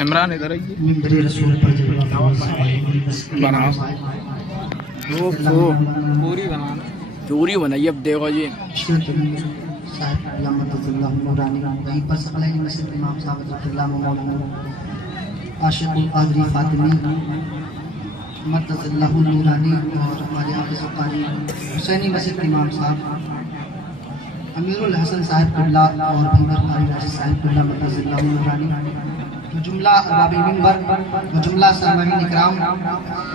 عمران ادھر آئیے منبر رسول پر جب بنا پوری بنانا چوری بنائی اب دیکھو جی صاحب علامت اللہ نورانی وہیں پر ثقلین مسجد امام صاحب رضی اللہ مولانا عاشق القادری فاطمی مدد اللہ نورانی اور ہمارے حافظ القاری حسینی مسجد امام صاحب امیر الحسن صاحب قبلہ اور بھنگر قاری راشد صاحب قبلہ مدد اللہ نورانی جملہ ارباب منبر و جملہ سامعین اکرام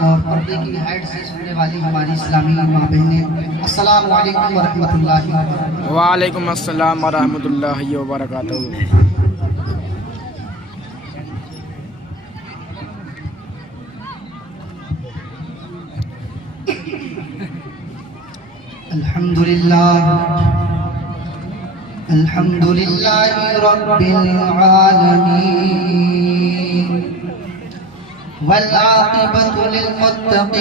اور پردے کی ہائٹ سے سننے والی ہماری اسلامی ماں بہنیں، السلام علیکم ورحمۃ اللہ وبرکاتہ۔ وعلیکم السلام ورحمۃ اللہ وبرکاتہ۔ الحمد لله رب العالمين والعاقبة للمتقين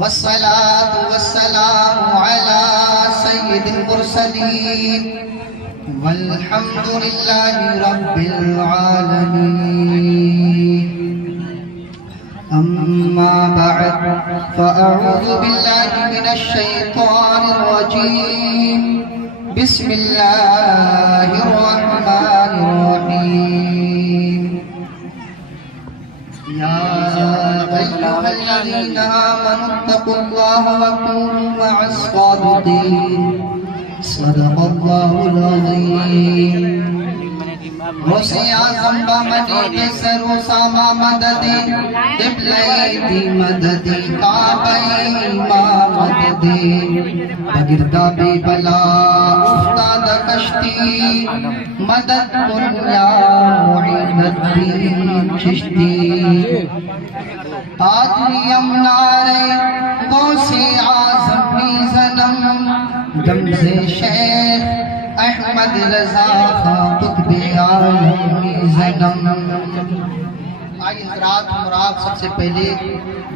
والصلاة والسلام على سيد المرسلين والحمد لله رب العالمين۔ أما بعد فأعوذ بالله من الشيطان الرجيم، بسم الله الرحمن الرحيم۔ يا أيها الذين آمنوا اتقوا الله وكونوا مع الصادقين، صدق الله العظيم۔ روسی اعظم بامنی کے سرو ساما مددی قبلہ دی مددی کعبہ امام مددی بگردہ بی بلا افتاد کشتی مدد دنیا معین الدین چشتی آدری امنارے غوثی اعظم بھی زنم دمز شیخ احمد رضا خان قطب عالمی زنم۔ آئیے حضرات مراد سب سے پہلے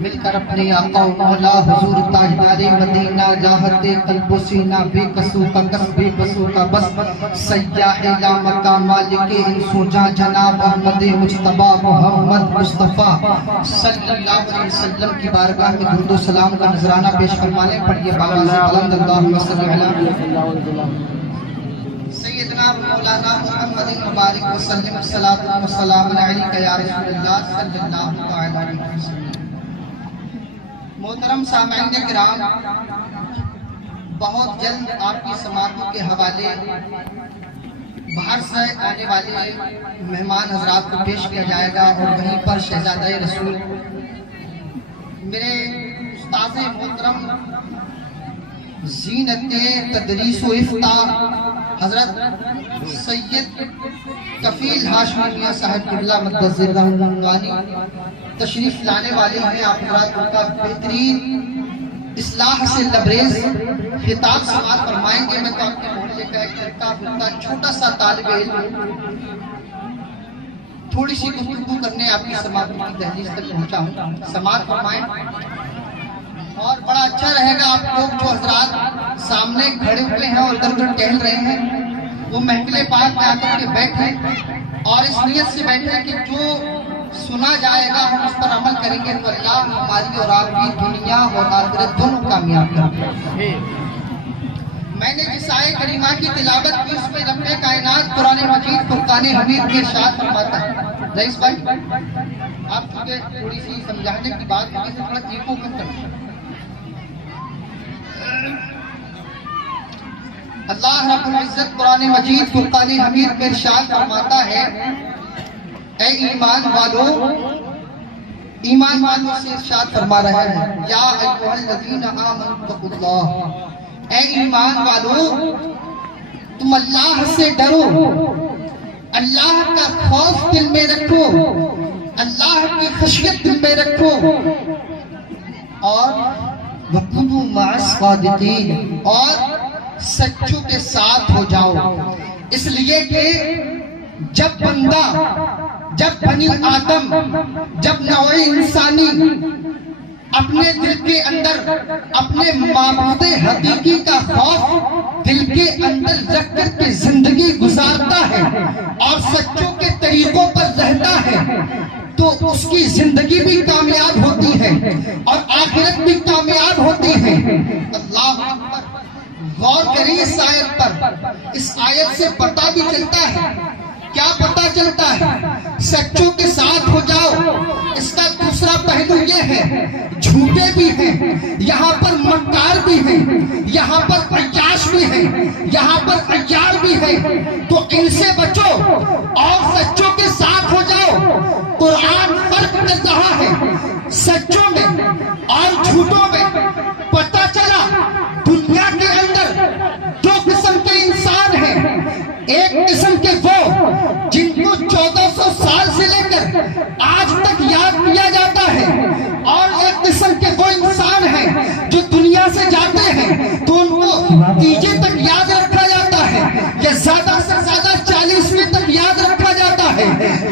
مل کر اپنے آقا و مولا حضور تاجدار مدینہ جاہت قلب و سینہ بے قصو کا قص بے بسو کا بس سیاح لا مکہ مالک انسو جا جناب احمد مجتبہ محمد مصطفیٰ صلی اللہ علیہ وسلم کی بارگاہ میں درود و سلام کا نذرانہ پیش فرمانے پڑھیے بالا سے بلند اللہم صلی اللہ علیہ وسلم سیدنا مولانا محمد مبارک وسلم الصلاۃ والسلام علیک یا رسول اللہ صلی اللہ علیہ وسلم۔ محترم سامعین کرام، بہت جلد آپ کی سماعتوں کے حوالے باہر سے آنے والے مہمان حضرات کو پیش کیا جائے گا اور وہیں پر شہزادہ رسول میرے استاد محترم زینت تدریس و افتاء حضرت سید کفیل ہاشمی میاں صاحب قبلہ مقدس اللہ عنوانی تشریف لانے والے ہیں۔ آپ حضرات کا بہترین اصلاح سے لبریز خطاب سماعت فرمائیں گے۔ میں تو آپ کے محلے کا ایک چلتا پھرتا چھوٹا سا طالب علم تھوڑی سی گفتگو کرنے آپ کی سماعت کی دہلیز تک پہنچا ہوں، سماعت فرمائیں۔ اور بڑا اچھا رہے گا آپ لوگ جو حضرات سامنے کھڑے ہوئے ہیں اور ادھر ادھر ٹہل رہے ہیں وہ محفل پاک میں آ کر کے بیٹھیں اور اس نیت سے بیٹھیں کہ جو سنا جائے گا ہم اس پر عمل کریں گے تو اللہ ہماری اور آپ کی دنیا اور آخرت دونوں کامیاب کریں گے۔ میں نے جس آیت کریمہ کی تلاوت کی اس میں رب کائنات قرآن مجید فرقان حمید میں ارشاد فرماتا ہے۔ رئیس بھائی آپ چونکہ تھوڑی سی سمجھانے کی بات ہے کہ تھوڑا ایکو کم کرنا۔ اللہ رب العزت قرآن مجید فرقان حمید میں ارشاد فرماتا ہے، اے ایمان والو سے ارشاد فرما رہا ہے، یا ایھا الذین آمنوا اتقوا اللہ، اے ایمان والو تم اللہ سے ڈرو، اللہ کا خوف دل میں رکھو، اللہ کی خشیت دل میں رکھو، اور وَكُونُوا مَعَ الصَّادِقِينَ، اور سچوں کے ساتھ ہو جاؤ۔ اس لیے کہ جب بندہ، جب بنی آدم، جب نوع انسانی اپنے دل کے اندر اپنے معبود حقیقی کا خوف دل کے اندر رکھ کر کے زندگی گزارتا ہے اور سچوں کے طریقوں پر رہتا ہے تو اس کی زندگی بھی کامیاب ہوتی ہے اور آخرت بھی کامیاب ہوتی ہے۔ اللہ اکبر، غور کریں اس آیت پر۔ اس آیت سے پتہ بھی چلتا ہے، کیا پتہ چلتا ہے؟ سچوں کے ساتھ ہو جاؤ۔ اس کا دوسرا پہلو یہ ہے، جھوٹے بھی ہیں، یہاں پر مکار بھی ہیں، یہاں پر عیاش بھی ہیں، یہاں پر عیار بھی ہیں، تو ان سے بچو اور سچوں کے ساتھ ہو جاؤ۔ قرآن فرق کر رہا ہے سچوں میں اور جھوٹوں میں۔ پتہ چلا دنیا کے اندر دو قسم کے انسان ہیں، ایک قسم کے وہ جن کو 1400 سال سے لے کر آج تک یاد کیا جاتا ہے، اور ایک قسم کے وہ انسان ہیں جو دنیا سے جاتے ہیں تو ان کو تیجے تک یاد رکھا جاتا ہے، یا زیادہ سے زیادہ 40ویں تک یاد رکھا جاتا ہے،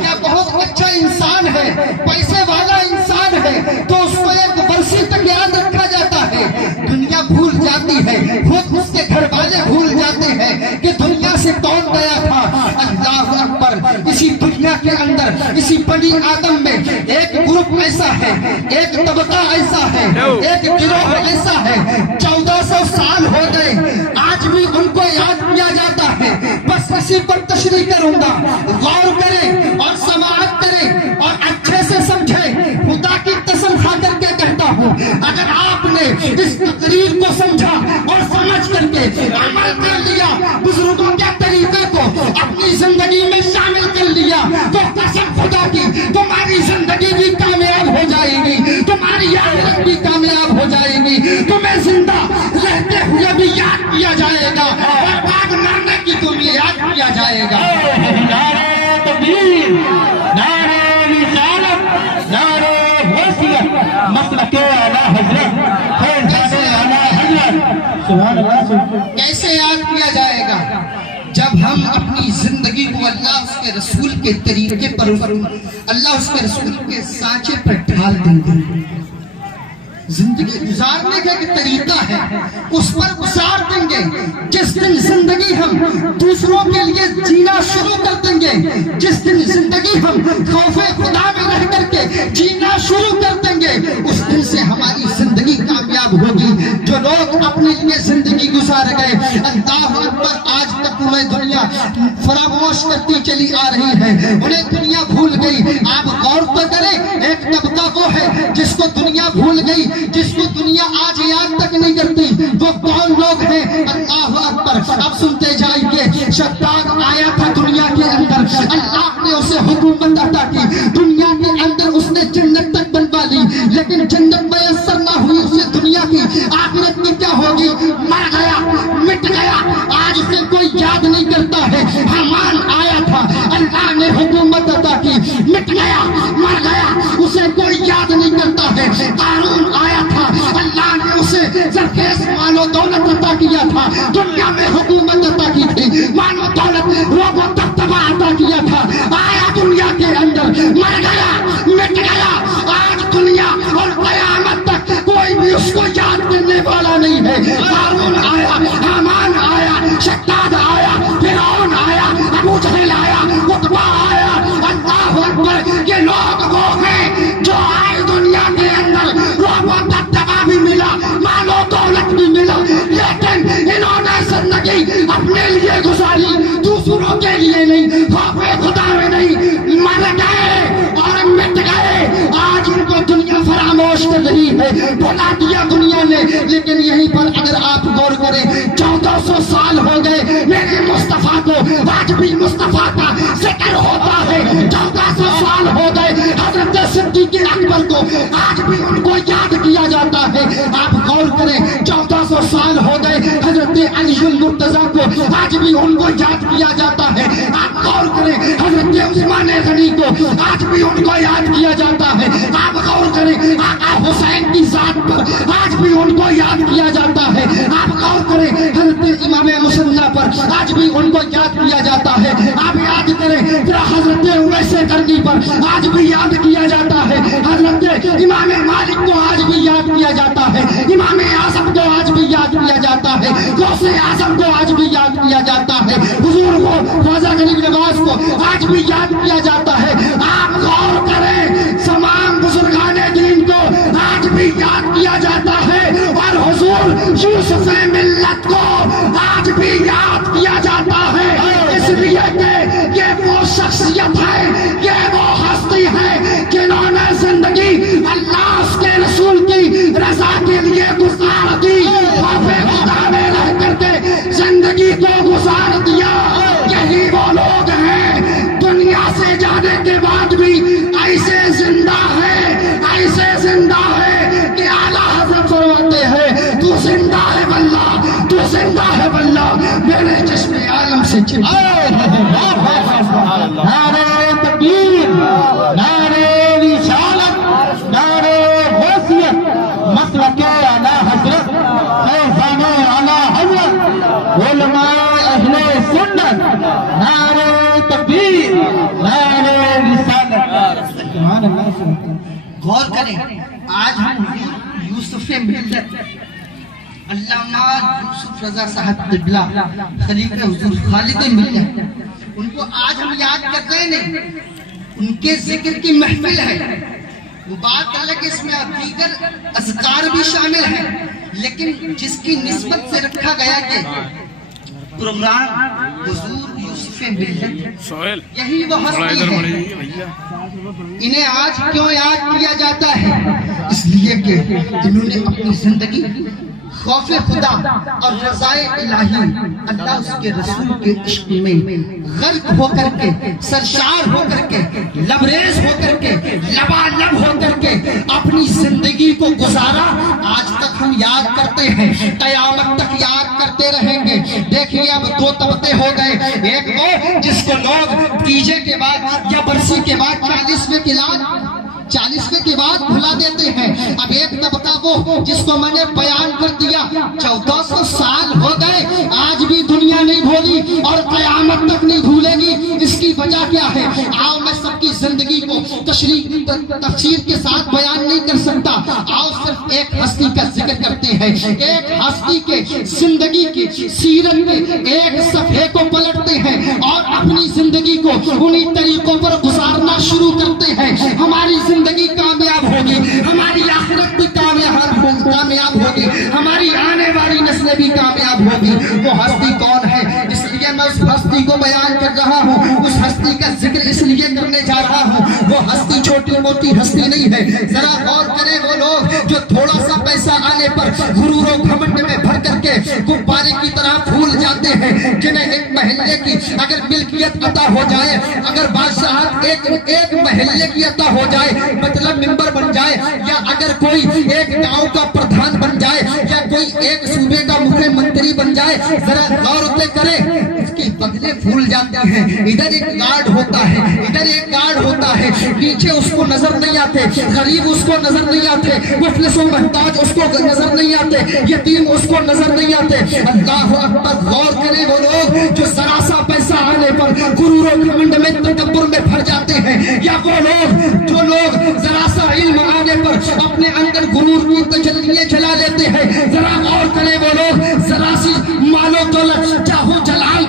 یا بہت اچھا انسان ہے، پیسے والا انسان ہے تو اس کو ایک برسی تک یاد رکھا جاتا ہے۔ دنیا بھول جاتی ہے، خود اس کے گھر والے بھول جاتے ہیں کہ دنیا سے کون گیا تھا۔ اللہ اکبر، اسی دنیا کے اندر، اسی بنی آدم میں ایک گروپ ایسا ہے، ایک طبقہ ایسا ہے، ایک گروہ ایسا ہے، 1400 سال ہو گئے آج بھی ان کو یاد کیا جاتا ہے۔ بس اسی پر تشریح کروں گا، غور کریں اور سماعت کریں اور اچھے سے سمجھیں۔ خدا کی قسم کھا کر کے کہتا ہوں، اگر آپ نے اس تقریر کو سمجھا اور سمجھ کر کے عمل کر لیا، بزرگوں کے طریقے کو اپنی زندگی میں شامل کر لیا، تو قسم خدا کی تمہاری زندگی بھی کامیاب ہو جائے گی، تمہاری آخرت بھی کامیاب ہو جائے گی، تمہیں زندہ رہتے ہوئے بھی یاد کیا جائے گا اور بعد مرنے کی تمہیں یاد کیا جائے گا۔ نعرہ تکبیر، نعرہ رسالت، نعرہ وصیت، مسلک اعلیٰ حضرت، فیضان اعلیٰ حضرت، سبحان اللہ۔ کیسے یاد کیا جائے گا؟ جب ہم اپنی زندگی کو اللہ اس کے رسول کے طریقے پر، اللہ اس کے رسول کے سانچے پر ڈھال دیں گے۔ زندگی گزارنے کا ایک طریقہ ہے، اس پر گزار دیں گے۔ جس دن زندگی ہم دوسروں کے لیے جینا شروع کر دیں گے، جس دن زندگی ہم خوف خدا میں رہ کر کے جینا شروع کر دیں گے، اس دن سے ہماری زندگی کامیاب ہوگی۔ جو لوگ اپنے لیے زندگی گزار گئے، اللہ اکبر، آج تک انہیں دنیا فراموش کرتی چلی آ رہی ہے، انہیں دنیا بھول گئی۔ آپ غور تو کریں، ایک طبقہ وہ ہے جس کو دنیا بھول گئی، جس کو دنیا آج یاد تک نہیں کرتی۔ وہ کون لوگ ہیں؟ اللہ اکبر، اب سنتے جائیے۔ شداد آیا تھا دنیا کے اندر، اللہ نے اسے حکومت عطا کی، دنیا کے اندر اس نے جنت تک بنوا لی، لیکن جنت میسر نہ ہوئی اسے دنیا کی، آخرت کی کیا ہوگی؟ مر گیا، مٹ گیا، آج اسے کوئی یاد نہیں کرتا ہے۔ حامان آیا تھا، اللہ نے حکومت عطا کی، مٹ گیا، مر گیا، اسے کوئی یاد نہیں کرتا ہے۔ قارون آیا تھا، اللہ نے اسے زرخیز مال و دولت عطا کیا تھا، دنیا میں حکومت عطا کی تھی، مال و دولت، روب و دبدبہ عطا کیا تھا، آیا دنیا کے اندر، مر گیا، مٹ گیا، آج دنیا اور قیامت تک کوئی بھی اس کو یاد کرنے والا نہیں ہے۔ قارون آیا، حامان آیا، شداد آیا، فرعون آیا، ابو جہل آیا، عتبہ آیا۔ اللہ اکبر، یہ لوگ وہ ہیں جو آئے دنیا کے اندر، روب و دبدبہ بھی ملا، مال و دولت بھی ملا، لیکن انہوں نے زندگی اپنے لیے گزاری، دوسروں کے لیے نہیں، خوف خدا میں نہیں، مر گئے اور مٹ گئے۔ آج ان کو دنیا فراموش کر رہی ہے، بھلا دیا دنیا نے۔ لیکن یہیں پر اگر آپ غور کریں، 1400 سال ہو گئے میرے مصطفیٰ کو، آج بھی مصطفیٰ کا ذکر ہوتا ہے۔ 1400 سال ہو گئے حضرت صدیق اکبر کو، آج بھی ان کو یاد کیا جاتا ہے۔ آپ غور کریں، 1400 سال ہو گئے حضرت علی المرتضیٰ کو، آج بھی ان کو یاد کیا جاتا ہے۔ آپ غور کریں، حضرت عثمان غنی کو، آج بھی ان کو یاد کیا جاتا ہے۔ آپ غور کریں، آقا حسین کی ذات پر، آج بھی ان کو یاد کیا جاتا ہے۔ آپ غور کریں، حضرت امام مسنہ پر، آج بھی ان کو یاد کیا جاتا ہے۔ آپ یاد کریں، پھر حضرت اویس کرنی پر، آج بھی یاد کیا جاتا ہے۔ حضرت امام مالک کو آج بھی یاد کیا جاتا ہے، امام اعظم کو آج بھی یاد کیا جاتا ہے، غوث اعظم کو آج بھی یاد کیا جاتا ہے. آپ غور کریں تمام بزرگان دین کو آج بھی یاد کیا جاتا ہے اور حضور یوسف ملت کو آج بھی یاد کیا جاتا ہے, اس لیے کہ یہ وہ شخصیت ہے, یہ وہ ہستی ہے جنہوں نے زندگی اللہ اس کے رسول کی رضا کے لیے گزار دی, خدا میں رہ کر کے زندگی کو گزار دیا. یہی وہ لوگ ہیں دنیا سے جانے کے بعد بھی ایسے زندہ ہے, ایسے زندہ ہے کہ اعلیٰ حضرت فرماتے ہیں تو زندہ ہے واللہ, تو زندہ ہے واللہ, میرے جسم عالم سے نعرہ تکبیر, نعرہ رسالت, نعرہ غوثیت, مسلک اعلیٰ حضرت, فیضان اعلیٰ حضرت, علماء اہل سنت, نعرہ تکبیر, نعرہ رسالت. غور کریں, آج ہم یوسف ملت علامہ یوسف رضا صاحب قبلہ خلیفہ حضور خالد ملت, ان کو آج ہم یاد کر رہے ہیں, ان کے ذکر کی محفل ہے. وہ بات الگ, اس میں دیگر اذکار بھی شامل ہیں, لیکن جس کی نسبت سے رکھا گیا کہ پروگرام حضور یوسف ملت, یہی وہ ہستی ہے. انہیں آج کیوں یاد کیا جاتا ہے؟ اس لیے کہ انہوں نے اپنی زندگی خوف خدا اور رضائے الہی, اللہ اس کے رسول کے عشق میں غرق ہو کر کے, سرشار ہو کر کے, لبریز ہو کر کے, لبالب ہو کر کے اپنی زندگی کو گزارا. آج تک ہم یاد کرتے ہیں, قیامت تک یاد کرتے رہیں گے. دیکھیے اب دو طبقے ہو گئے, ایک وہ جس کو لوگ تیجے کے بعد یا برسی کے بعد 40ویں کے بعد بھلا دیتے ہیں. اب ایک طبقہ وہ جس کو میں نے بیان کر دیا, 1400 سال ہو گئے, آج بھی دنیا نہیں بھولی اور قیامت تک نہیں بھولے گی. اس کی وجہ کیا ہے؟ آؤ میں سب کی زندگی کو تفسیر کے ساتھ بیان نہیں کر سکتا, آؤ صرف ایک ہستی کا ذکر کرتے ہیں. ایک ہستی کے زندگی کی سیرت کے ایک صفحے کو پلٹتے ہیں اور اپنی زندگی کو انہی طریقوں پر گزارنا شروع کرتے ہیں. ہماری زندگی کامیاب ہوگی, ہماری آخرت بھی کامیاب ہوگی, ہماری آنے والی نسلیں بھی کامیاب ہوگی. وہ ہستی کون ہے؟ اس لیے میں اس ہستی کو بیان کر رہا ہوں, اس ہستی کا ذکر اس لیے کرنے جا رہا ہوں. وہ ہستی چھوٹی موٹی ہستی نہیں ہے. ذرا غور کریں, وہ لوگ جو تھوڑا سا پیسہ آنے پر غرور و گھمنڈ میں بھر کر کے غبارے کی طرح پھول جاتے ہیں, جنہیں ایک محلے کی اگر ملکیت عطا ہو جائے, اگر بادشاہت ایک محلے کی عطا ہو جائے, مطلب ممبر بن جائے, یا اگر کوئی ایک گاؤں کا پردھان بن جائے, یا کوئی ایک صوبے کا مکھیہ منتری بن جائے, ذرا غور کرے, اس کی بدلے پھول جاتے ہیں. ادھر ایک گارڈ ہوتا ہے, ادھر ایک گارڈ ہوتا ہے, نیچے اس کو نظر نہیں آتے, غریب اس کو نظر نہیں آتے, مفلس و محتاج اس کو نظر نہیں آتے, یتیم اس کو نظر نہیں آتے. اللہ اکبر, غور کریں, وہ لوگ جو ذرا سا پیسہ آنے پر غرور و گھمنڈ میں تکبر میں بھر جاتے ہیں, یا وہ لوگ ذرا سا علم آنے پر اپنے اندر غرور کی تجلیاں جلا لیتے ہیں. ذرا غور کریں, وہ لوگ ذرا سی مال و دولت چاہو جلال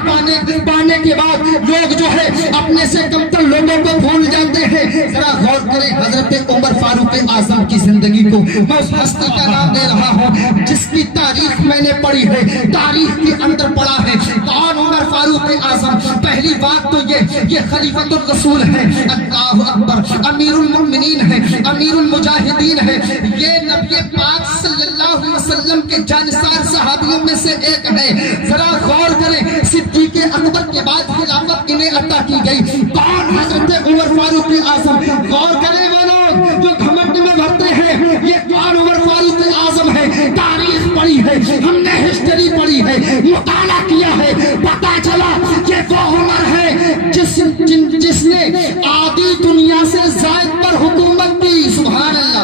پانے کے بعد لوگ جو ہے اپنے سے کمتر لوگوں کو بھول جاتے ہیں. ذرا غور کریں حضرت عمر فاروق اعظم کی زندگی کو. میں اس ہستی کا نام دے رہا ہوں جس کی تاریخ میں نے پڑھی ہے, تاریخ کے اندر پڑھا ہے. کون عمر فاروق اعظم؟ پہلی بات تو یہ خلیفۃ الرسول ہے, اللہ اکبر, امیر المؤمنین ہے, امیر المجاہدین ہے. یہ نبی پاک صلی اللہ علیہ وسلم کے جانثار صحابیوں میں سے ایک ہے. ذرا غور کریں, صدیق اکبر کے بعد خلافت انہیں عطا کی گئی. کون؟ حضرت عمر فاروق اعظم. غور کریں, وہ لوگ جو گھمنڈ میں بھرتے ہیں, یہ کون عمر فاروق اعظم ہے. تاریخ پڑھی ہے, ہم نے ہسٹری پڑھی ہے, مطالعہ کیا ہے, پتا چلا کہ وہ عمر ہے جس نے آدھی دنیا سے زائد پر حکومت کی. سبحان اللہ,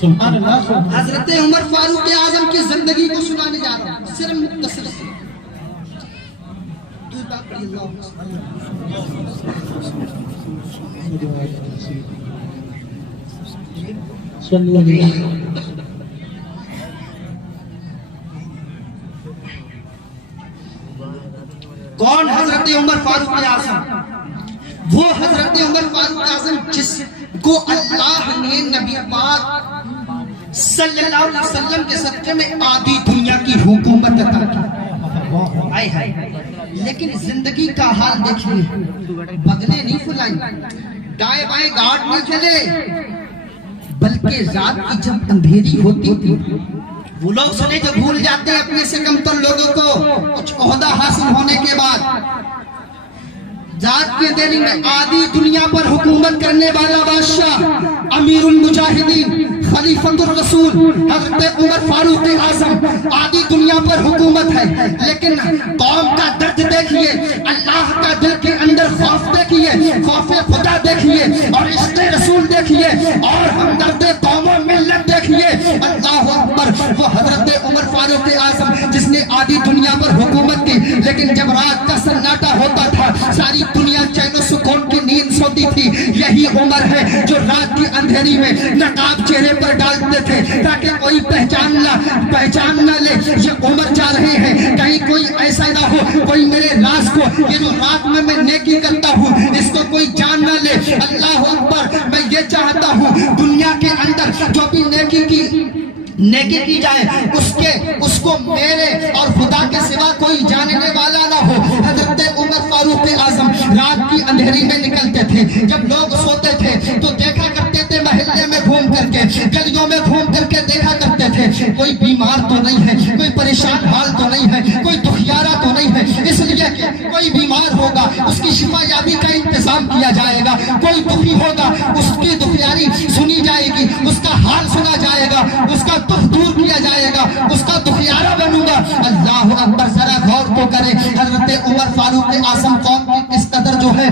سبحان اللہ. حضرت عمر فاروق اعظم کی زندگی کو سنانے جا رہا ہوں, صرف مختصر سے. کون حضرت عمر عمر فاروق اعظم، وہ حضرت عمر فاروق اعظم جس کو اللہ نے نبی پاک صلی اللہ علیہ وسلم کے صدقے میں آدھی دنیا کی حکومت عطا کی. آئے ہائے، لیکن زندگی کا حال دیکھیے، بغلیں نہیں پھلائی، دائیں بائیں گارڈ نہیں چلے، بلکہ رات کی جب اندھیری ہوتی تھی، وہ لوگ سنے جو بھول جاتے ہیں اپنے سے کم تر لوگوں کو کچھ عہدہ حاصل ہونے کے بعد، رات کی اندھیری میں آدھی دنیا پر حکومت کرنے والا بادشاہ، امیر المجاہدین، خلیفۃ الرسول حضرت عمر فاروق اعظم، آدھی دنیا پر حکومت ہے، لیکن قوم کا درد دیکھیے، اللہ کا دل کے اندر خوف دیکھیے، خوف خدا دیکھیے، اور عشق رسول دیکھیے، اور ہمدرد قوم و ملت دیکھیے. اللہ اکبر. وہ حضرت عمر فاروق اعظم جس نے آدھی دنیا پر حکومت کی، لیکن جب رات کا سناٹا ہوتا تھا، ساری دنیا چین و سکون کی نیند سوتی تھی، یہی عمر ہے جو رات کی اندھیری میں نقاب چہرے پر ڈالتے تھے تاکہ کوئی پہچان نہ لے یہ عمر جا رہے ہیں. کہیں کوئی ایسا نہ ہو کوئی میرے راز کو، یہ جو رات میں نیکی کرتا ہوں اس کو کوئی جان نہ لے. اللہ اکبر. میں یہ چاہتا ہوں دنیا کے اندر جو بھی نیکی کی جائے اس کو میرے اور خدا کے سوا کوئی جاننے والا نہ ہو. حضرت عمر فاروق اعظم رات کی اندھیری میں نکلتے تھے، جب لوگ سوتے تھے تو دیکھا کرتے تھے محلے میں گھوم کر کے، گلیوں میں گھوم کر کے دیکھا کرتے تھے کوئی بیمار تو نہیں ہے، کوئی پریشان حال تو نہیں ہے، کوئی دکھیارا تو نہیں ہے، اس لیے کہ کوئی بیمار ہوگا اس کی شفا یابی کا انتظام کیا جائے گا، کوئی دکھی ہوگا اس کی دکھیاری سنی جائے گی، اس کا حال سنا جائے گا، اس کا دکھ دور کیا جائے گا، اس کا دکھیارا بنوں گا. اللہ اکبر. ذرا غور تو کریں حضرت عمر فاروق اعظم قوم کی کس قدر جو ہے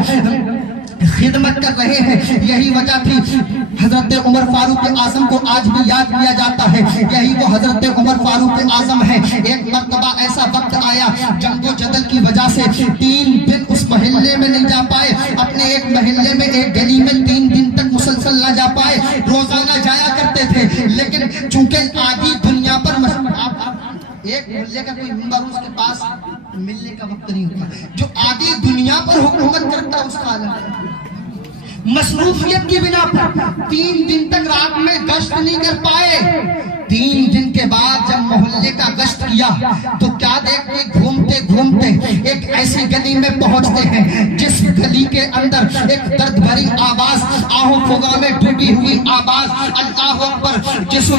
خدمت کر رہے ہیں. یہی وجہ تھی حضرت عمر فاروق اعظم کو آج بھی یاد کیا جاتا ہے. یہی وہ حضرت عمر فاروق اعظم ہے. ایک مرتبہ ایسا وقت آیا جنگ و جدل کی وجہ سے 3 دن اس محلے میں نہیں جا پائے، اپنے ایک محلے میں ایک گلی میں 3 دن تک مسلسل نہ جا پائے. روزانہ جایا کرتے تھے، لیکن چونکہ آدھی دنیا پر ایک محلے کا کوئی ممبر اس کے پاس ملنے کا وقت نہیں ہوتا. جو آدھی دنیا پر حکومت کرتا اس کا عالم ہے. مصروفیت کی بنا پر 3 دن تک رات میں گشت نہیں کر پائے. 3 دن کے بعد جب محلے کا گشت کیا تو کیا دیکھتے گھومتے گھومتے ایک ایسی گلی میں پہنچتے ہیں جس گلی کے اندر ایک درد بھری آواز، آہو فغاں میں ڈوبی ہوئی آواز، اللہ اکبر،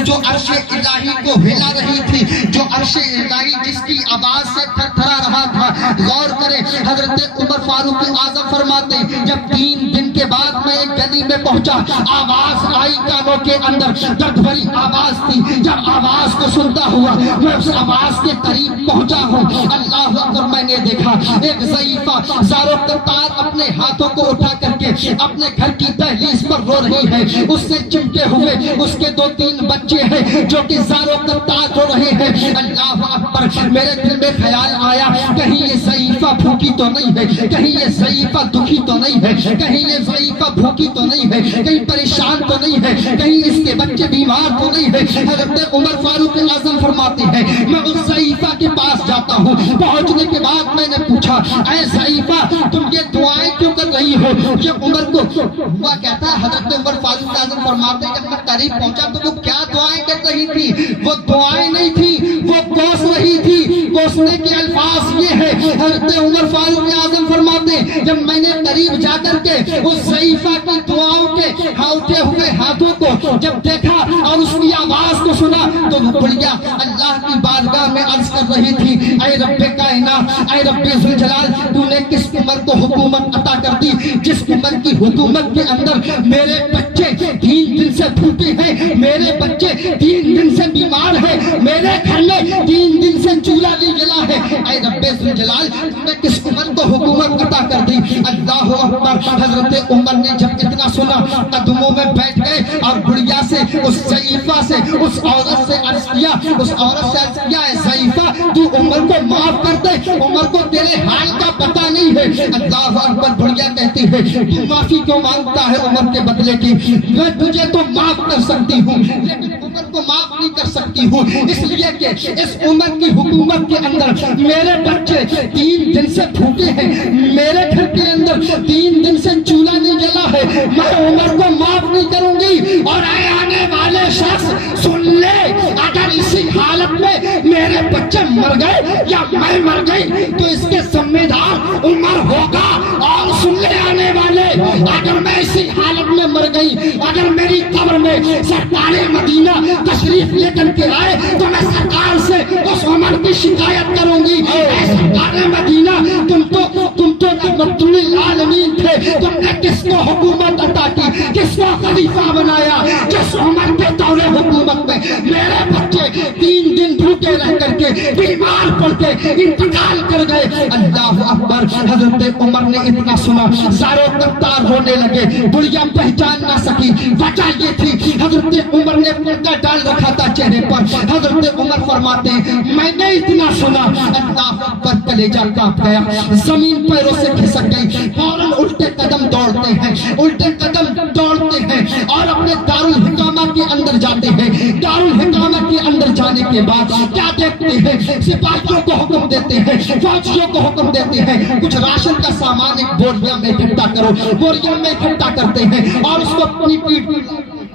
جو عرش الہی کو ہلا رہی تھی، جو عرش الہی جس کی آواز سے تھر تھرا رہا تھا. غور کریں حضرت عمر فاروق اعظم فرماتے جب 3 دن کے بعد میں ایک گلی میں پہنچا، آواز آئی کانوں کے اندر، درد بھری آواز تھی. جب آواز کو سنتا ہوا میں اس آواز کے قریب پہنچا ہوں، اللہ اکبر، میں نے دیکھا ایک ضعیفہ زارو قطار اپنے ہاتھوں کو اٹھا کر کے اپنے گھر کی دہلیز پر رو رہی ہے. اس سے چمٹے ہوئے اس کے 2-3 بچے ہیں جو کہ زارو قطار رو رہے ہیں. اللہ اکبر. میرے دل میں خیال آیا کہیں یہ ضعیفہ بھوکی تو نہیں ہے، کہیں یہ ضعیفہ دکھی تو نہیں ہے، کہیں یہ ضعیفہ بھوکی تو نہیں ہے، کہیں پریشان تو نہیں ہے، کہیں اس کے بچے بیمار تو نہیں ہے. حضرت عمر فاروق اعظم فرماتے ہیں میں اس ضعیفہ کے پاس جاتا ہوں. پہنچنے کے بعد میں نے پوچھا اے ضعیفہ تم یہ دعائیں کیوں کر رہی ہو؟ یہ عمر کو ہوا کہتا ہے حضرت عمر فاروق اعظم فرماتے ہیں جب میں قریب پہنچا تو وہ کیا دعائیں کر رہی تھی؟ وہ دعائیں نہیں تھی، وہ کوس رہی تھی. کوسنے کے الفاظ یہ ہے، حضرت عمر فاروق اعظم فرماتے ہیں جب میں نے قریب جا کر کے اس ضعیفہ کی دعاؤں کے اٹھے ہوئے ہاتھوں کو جب دیکھا اور اس کی آواز کو سنا تو وہ بڑھیا اللہ کی بارگاہ میں عرض کر رہی تھی اے رب کائنات، اے رب ذوالجلال، تو نے کس عمر کو حکومت عطا کر دی جس عمر کی حکومت کے اندر میرے بچے 3 دن سے بھوکے ہیں، میرے بچے 3 دن سے بیمار ہیں، میرے گھر میں 3 دن سے چولہا نہیں جلا ہے. اے رب ذوالجلال، تو نے کس عمر کو حکومت عطا کر دی. اللہ اکبر. حضرت عمر نے جب اتنا سنا قدموں میں بیٹھ گئے اور بڑھیا سے اس ضعیفہ سے اس عورت سے عرض کیا، اس عورت سے عرض کیا اے ضعیفہ تو عمر کو معاف کر دے، عمر کو تیرے حال کا پتہ نہیں ہے. اللہ اکبر. بڑھیا کہتی ہے تو معافی کیوں مانگتا ہے عمر کے بدلے کی؟ میں تجھے تو معاف کر سکتی ہوں لیکن عمر کو معاف نہیں کر سکتی ہوں، اس لیے کہ اس عمر کی حکومت کے اندر میرے بچے 3 دن سے بھوکے ہیں، میرے گھر کے اندر 3 دن سے چولہا نہیں جلا ہے، میں عمر کو معاف نہیں کروں گی۔ اور اے آنے والے شخص سن لے، اگر اسی حالت میں میرے بچے مر گئے یا میں مر گئی تو اس کے ذمہ دار عمر ہوگا۔ اور سن لے آنے والے، اگر میں اسی حالت میں مر گئی، اگر میری قبر میں سرکار مدینہ تشریف لے کر کے آئے تو میں سرکار سے اس عمر کی شکایت کروں گی، اے سرکار مدینہ تم تو رحمت للعالمین تھے، تم نے کس کو حکومت عطا کی، کس کو خلیفہ بنایا، جس عمر کے دور حکومت میں میرے بچے 3 دن بھوکے رہ کر کے بیمار پڑ کے انتقال کر گئے۔ اللہ اکبر۔ حضرت عمر نے اتنا سنا، زاروں قطار ہونے لگے، بڑھیا پہچان نہ سکی۔ وجہ یہ تھی حضرت عمر نے پردہ ڈال رکھا تھا چہرے پر۔ حضرت عمر فرماتے ہیں میں نے اتنا سنا، اللہ اکبر، کلیجہ کانپ گیا، زمین پیروں سے کھسک گئی، فوراً الٹے قدم دوڑتے ہیں، الٹے قدم دوڑتے ہیں اور اپنے دارالحکامہ کے اندر جاتے ہیں۔ دارالحکامہ کے اندر جانے کے بعد کیا دیکھتے ہیں؟ سپاہیوں کو حکم دیتے ہیں، فوجیوں کو حکم دیتے ہیں کچھ راشن کا سامان ایک بوریا میں اکٹھا کرو۔ بوریا میں اکٹھا کرتے ہیں اور اس کو اپنی پیٹھ پر،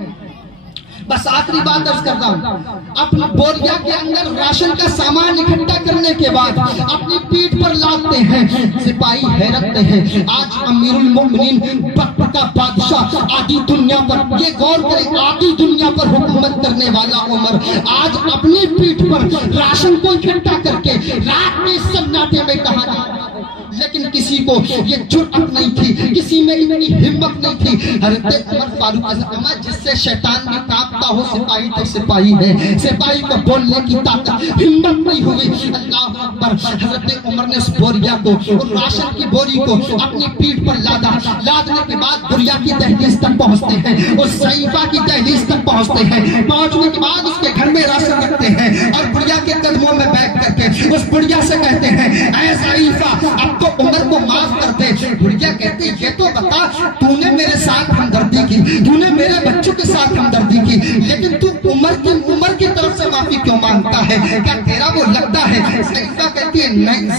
بس آخری بات عرض کرتا ہوں، اپنی بوریا کے اندر راشن کا سامان اکٹھا کرنے کے بعد اپنی پیٹھ پر لاتے ہیں۔ سپاہی حیرت میں ہیں، آج امیر المومنین وقت کا بادشاہ آدھی دنیا پر، یہ غور کریں، آدھی دنیا پر حکومت کرنے والا عمر آج اپنی پیٹھ پر راشن کو اکٹھا کر کے رات میں سناٹے میں کہا جاتا ہے، لیکن کسی کو یہ جرأت نہیں تھی، کسی میں اتنی ہمت نہیں تھی۔ حضرت عمر فاروق اعظم، جس سے شیطان بھی کانپتا ہو، سپاہی تو سپاہی ہے، سپاہی کو بولنے کی طاقت، ہمت نہیں ہوئی۔ اللہ اکبر۔ حضرت عمر نے اس بوریا کو، اور راشن کی بوری کو اپنی پیٹھ پر لادا، لادنے کے بعد بوریا کی دہلیز تک پہنچتے ہیں، اس ضعیفہ کی دہلیز تک پہنچتے ہیں۔ پہنچنے کے بعد اس کے گھر میں راشن رکھتے ہیں اور بوریا کے قدموں میں بیٹھ کر کے اس بوریا سے کہتے ہیں اے ضعیفہ اب تو عمر کو معاف کر دے۔ بڑھیا کہتے یہ تو بتا، تو نے میرے ساتھ ہمدردی کی، تو نے میرے بچوں کے ساتھ ہمدردی کی، لیکن تو عمر کی طرف سے معافی کیوں مانگتا ہے؟ کیا تیرا وہ لگتا ہے؟ ضعیفہ کہتی ہے نہیں،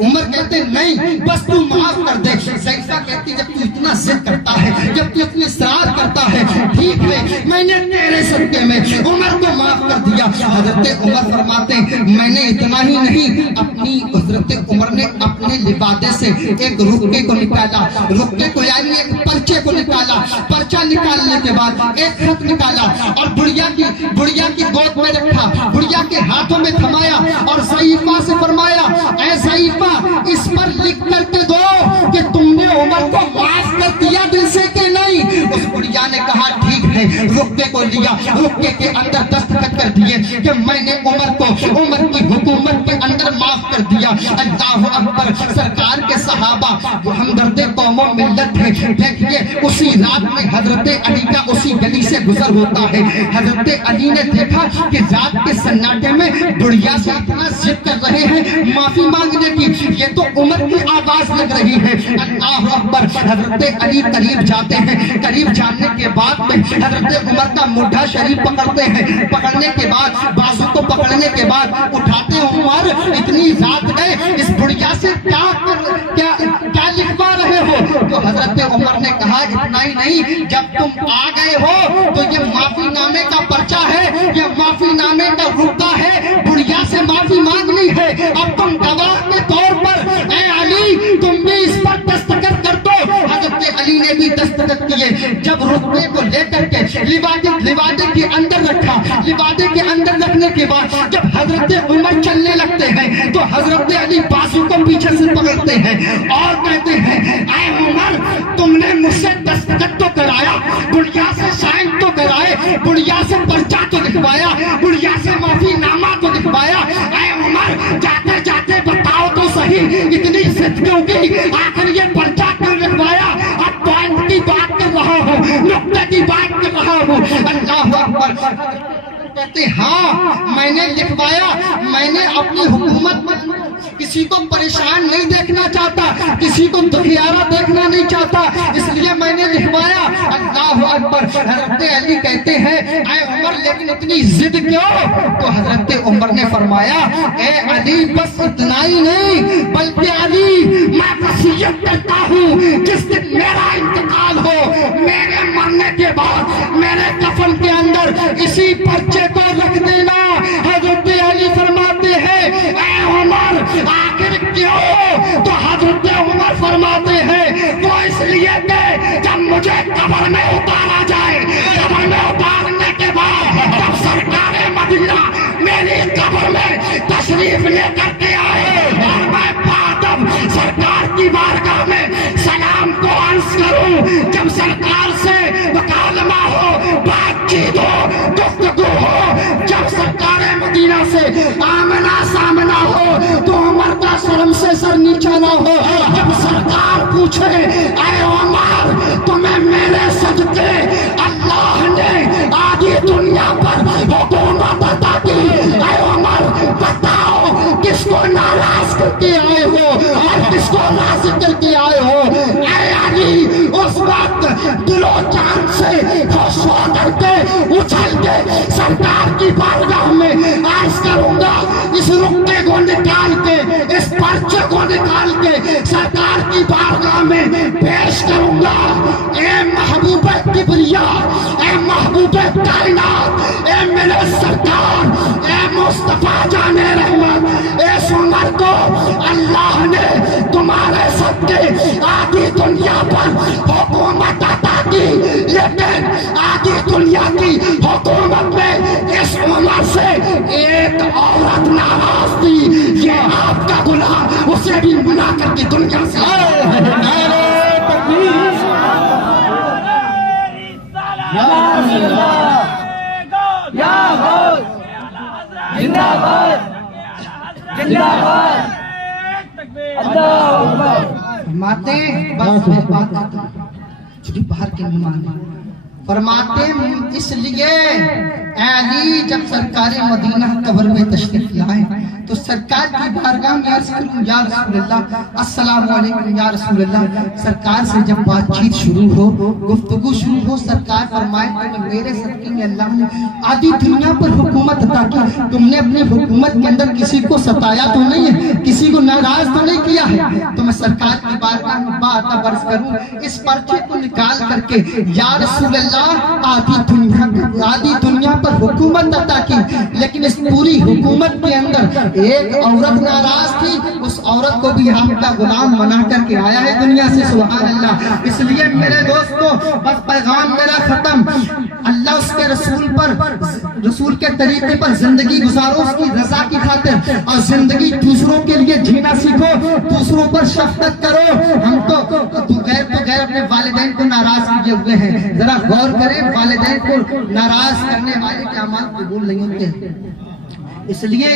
عمر کہتے نہیں، بس تو معاف کر دے۔ ضعیفہ کہتی جب تو اتنا ضد کرتا ہے، جب تو اتنی اصرار کرتا ہے، ٹھیک ہے میں نے تیرے صدقے میں عمر کو معاف کر دیا۔ حضرت عمر فرماتے ہیں میں نے اتنا ہی نہیں، اپنی حضرت عمر نے اپنے لبادے سے ایک رکے کو نکالا، رکے کو یعنی ایک پرچے کو نکالا، پرچہ نکالنے کے بعد ایک خط نکالا اور بڑھیا کی گود میں رکھا، بڑھیا کے ہاتھوں میں تھمایا اور ضعیفہ سے فرمایا اے ضعیفہ اس پر لکھ کر کے دو کہ تم نے عمر کو معاف کر دیا دل سے کہ نہیں۔ اس بڑھیا نے کہا ٹھیک ہے، رکے کو لیا، رکے کے اندر دستخط کر دیے کہ میں نے عمر کو عمر کی حکومت کے اندر معاف کر دیا۔ اللہ اکبر۔ سرکار کے صحابہ ہمدرد قوم و ملت ہے، دیکھئے اسی رات میں حضرت علی کا اسی گلی سے گزر ہوتا ہے۔ حضرت علی نے دیکھا کہ رات کے سناٹے میں بڑھیا سے اتنا ضد کر رہے ہیں معافی مانگنے کی، یہ تو عمر کی آواز لگ رہی ہے۔ اللہ اکبر۔ حضرت علی قریب جاتے ہیں، قریب جانے کے بعد میں حضرت عمر کا مڈھا شریف پکڑتے ہیں، پکڑنے کے بعد بازو کو پکڑنے کے بعد اٹھاتے ہیں عمر اتنی رات ہے اس بڑھیا سے کیا لکھوا رہے ہو؟ تو حضرت عمر نے کہا اتنا ہی نہیں، جب تم آ گئے ہو تو یہ معافی نامے کا پرچہ ہے، یہ معافی نامے کا رکا ہے، بڑھیا سے معافی مانگنی ہے، اب تم گواہ کے طور پر اے علی تم بھی اس پر دستخط کر دو۔ حضرت علی نے بھی دستخط کیے۔ جب رکے کو لے کر کے لبادے کے اندر رکھا، لبادے کے اندر رکھنے کے بعد جب حضرت عمر چلنے لگتے ہیں تو حضرت علی بازو کو پیچھے سے پکڑتے ہیں اور کہتے ہیں اے عمر تم نے مجھ سے دستخط تو کرایا، بڑھیا سے سائن تو کرائے، بڑھیا سے پرچہ تو لکھوایا، بڑھیا سے معافی نامہ تو لکھوایا، اے عمر جاتے جاتے بتاؤ تو صحیح اتنی ضد کیوں کی؟ آخر یہ پرچہ کیوں لکھوایا؟ اب پوائنٹ کی بات کر رہا ہوں، نقطے کی بات کر رہا ہوں۔ اللہ اکبر۔ کہتے ہاں میں نے لکھوایا، میں نے اپنی حکومت کسی کو پریشان نہیں دیکھنا چاہتا، کسی کو دکھیارا دیکھنا نہیں چاہتا، اس لیے میں نے لکھوایا۔ اللہ اکبر۔ حضرت علی کہتے ہیں اے عمر لیکن اتنی ضد کیوں؟ تو حضرت عمر نے فرمایا اے علی بس اتنا ہی نہیں بلکہ علی میں وصیت کرتا ہوں جس دن میرا انتقال ہو، میرے مرنے کے بعد میرے کفن کے اندر اسی پرچے کو رکھ دینا۔ حضرت علی فرماتے ہیں اے عمر آخر کیوں؟ تو حضرت عمر فرماتے ہیں وہ اس لیے کہ جب مجھے قبر میں اتارا جائے، قبر میں اتارنے کے بعد جب سرکار مدینہ میری قبر میں تشریف لے کر کے آئے اور میں بادب سرکار کی بارگاہ میں سلام کو عرض کروں، جب سرکار سے مکالمہ ہو، بات چیت ہو، گفتگو ہو، جب سرکار مدینہ سے آمنا سامنا ہو تو عمر کا شرم سے سر نیچا نہ ہو۔ جب سرکار پوچھے اے عمر تمہیں میرے صدقے اللہ نے آدھی دنیا پر حکومت عطا کی، اے عمر بتاؤ کس کو ناراض کر کے آئے ہو اور کس کو راضی کر کے آئے ہو؟ اے علی اس وقت دل و جان سے خوش ہو کر کے اچھل کے سرکار کی بارگاہ میں عرض کروں گا، اس رکے کو نکال کے، اس پرچے کو نکال کے سرکار کی بارگاہ میں پیش کروں گا۔ اے محبوب کبریا، اے محبوب کائنات، اے میرے سرکار، اے مصطفیٰ جان رحمت، اس عمر کو اللہ نے تمہارے صدقے آدھی دنیا پر حکومت عطا کی، لیکن آدھی دنیا کی حکومت میں اس عمر سے ایک عورت ناراض تھی، یہ آپ کا غلام اسے بھی منا کر کے دنیا سے فرماتے بس میں بات کرتا ہوں چھوٹی باہر کے مہمان فرماتے اس لیے اے علی جب سرکار مدینہ قبر میں تشریف لائیں تو سرکار کی بارگاہ میں عرض کروں یا رسول اللہ السلام علیکم یا رسول اللہ۔ سرکار سے جب بات چیت شروع ہو، گفتگو شروع ہو، سرکار فرمائے کہ میرے صدقے میں اللہ نے آدھی دنیا پر حکومت عطا کی، تم نے اپنی حکومت کے اندر کسی کو ستایا تو نہیں ہے، کسی کو ناراض تو نہیں کیا ہے؟ تو میں سرکار کی بارگاہ میں بات عرض کروں اس پرچے کو نکال کر کے یا رسول اللہ آدھی دنیا پر حکومت عطا کی، لیکن اس پوری حکومت کے اندر ایک عورت ناراض تھی، اس عورت کو بھی آپ کا غلام بنا کر کے آیا ہے دنیا سے، سبحان اللہ۔ اس لیے میرے دوستو بس پیغام میرا ختم، اللہ اس کے رسول پر، رسول کے طریقے پر زندگی گزارو اس کی رضا کی خاطر، اور زندگی دوسروں کے لیے جینا سیکھو، دوسروں پر شفقت کرو۔ ہم تو بغیر اپنے والدین کو ناراض کیے ہوئے ہیں، ذرا غور کریں والدین کو ناراض کرنے والے کے اعمال قبول نہیں ہوتے۔ اس لیے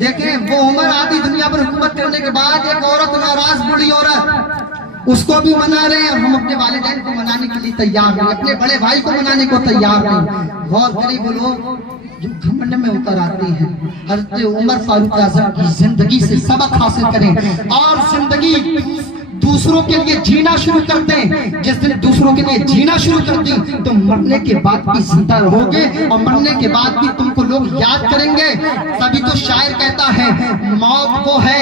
دیکھیں وہ عمر آدھی دنیا پر حکومت کرنے کے بعد ایک عورت ناراض بوڑھی عورت اس کو بھی منا رہے ہیں، ہم اپنے والدین کو منانے کے لیے تیار نہیں، اپنے بڑے بھائی کو منانے کو تیار نہیں۔ غور کریں وہ لوگ جو گھمنڈ میں اتر آتے ہیں، حضرت عمر فاروق اعظم کی زندگی سے سبق حاصل کریں اور زندگی دوسروں کے لیے جینا شروع کر دیں۔ جس دن دوسروں کے لیے جینا شروع کر دیں تو مرنے کے بعد بھی زندہ رہو گے اور مرنے کے بعد بھی تم کو لوگ یاد کریں گے۔ تبھی تو شاعر کہتا ہے موت وہ ہے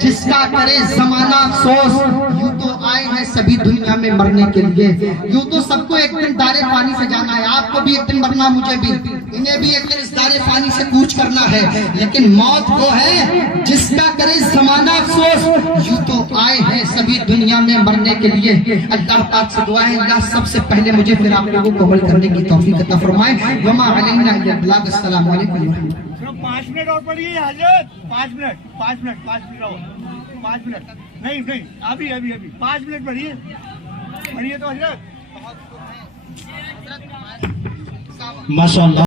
جس کا کرے زمانہ افسوس، یوں تو آئے ہیں سبھی دنیا میں مرنے کے لیے، یوں تو سب کو ایک دن دار فانی سے جانا ہے، آپ کو بھی ایک دن مرنا، مجھے بھی، انہیں بھی ایک دن اس دار فانی سے کوچ کرنا ہے، لیکن موت وہ ہے جس کا کرے زمانہ افسوس، یوں تو آئے ہیں سبھی دنیا میں مرنے کے لیے۔ اللہ پاک سے دعا ہے اللہ سب سے پہلے مجھے پھر آپ لوگوں کو عمل کرنے کی توفیق عطا فرمائے۔ وما علینا الا البلاغ۔ السلام علیکم ورحمۃ اللہ۔ 5 منٹ اور پڑھیے حضرت، 5 منٹ اور 5 منٹ نہیں ابھی 5 منٹ پڑھیے تو حضرت۔ ماشاءاللہ